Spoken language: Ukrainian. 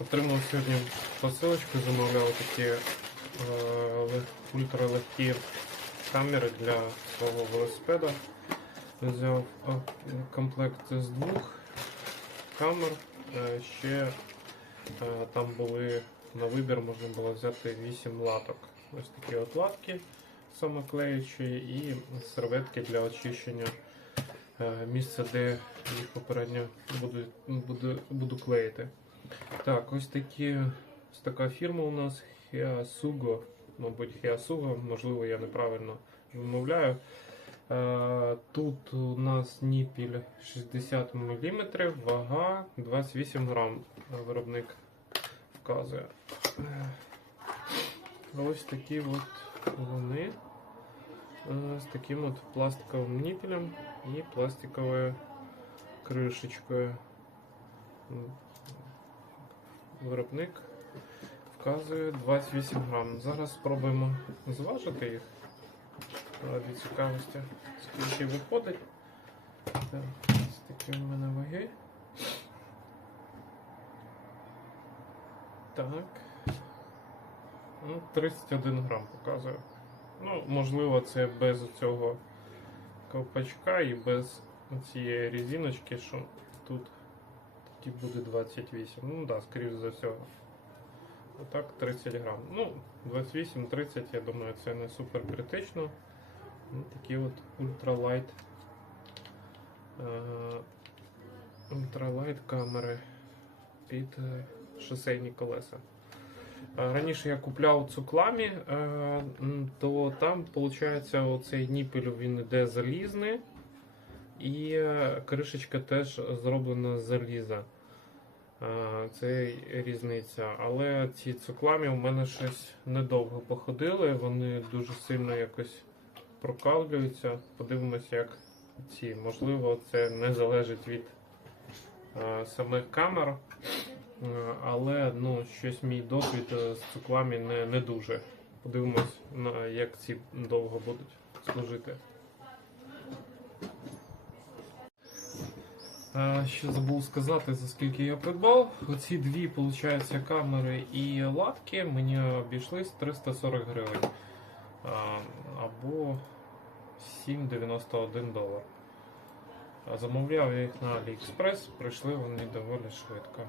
Отримав сьогодні посилочку, замовляв такі е, лег- ультралегкі камери для свого велосипеда. Взяв комплект з двох камер. Е, ще е, там були на вибір, можна було взяти 8 латок. Ось такі от латки самоклеючі і серветки для очищення е, місця, де їх попередньо буду, буду, буду клеїти. Так, ось такі, ось така фірма у нас Hiasugo. Мабуть, Hiasugo, можливо, я неправильно вимовляю. Е, Тут у нас ніпіль 60 мм, вага 28 грам. Виробник вказує. Е, Ось такі от вони е, з таким от пластиковим ніпелем і пластиковою кришечкою. Виробник вказує 28 грам. Зараз спробуємо зважити їх ради цікавості, скільки виходить. Так, ось такі в мене ваги. Так. Ну, 31 грам показує. Ну, можливо, це без цього ковпачка і без цієї резиночки, що тут тоді буде 28. Ну да, скоріш за всього. Отак 30 грам. Ну, 28-30, я думаю, це не супер критично. Ну, такі от ультралайт. е, Ультралайт камери під шосейні колеса. Е, Раніше я купляв цукламі, е, то там, виходить, оцей ніпель він іде залізний, і е, кришечка теж зроблена з заліза. Е, Це різниця. Але ці цукламі у мене щось недовго походили, вони дуже сильно якось прокалюються. Подивимося, як ці. Можливо, це не залежить від е, самих камер. Але ну, щось мій досвід з цукламі не, не дуже. Подивимось, як ці довго будуть служити. Ще забув сказати, за скільки я придбав. Оці дві, виходить, камери і латки мені обійшлись 340 гривень. Або 7,91 долар. Замовляв їх на AliExpress, прийшли вони доволі швидко.